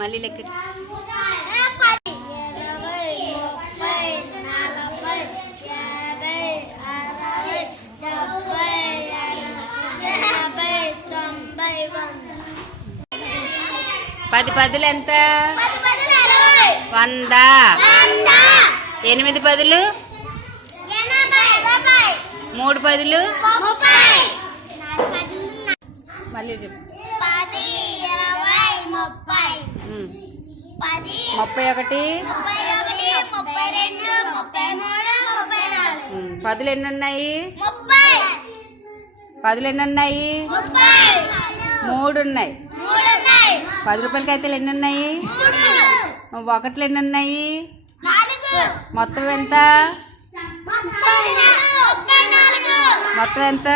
మళ్ళీ లెక్క. 10 పదులు ఎంత? 100. 8 పదులు 3 పదులు మళ్ళీ చెప్పు. 31 పదులు ఎన్ని ఉన్నాయి? 3 ఉన్నాయి. 10 రూపాయలకి అయితే ఎన్ని ఉన్నాయి? 1 ఎన్ని ఉన్నాయి? మొత్తం ఎంత? మొత్తం ఎంత?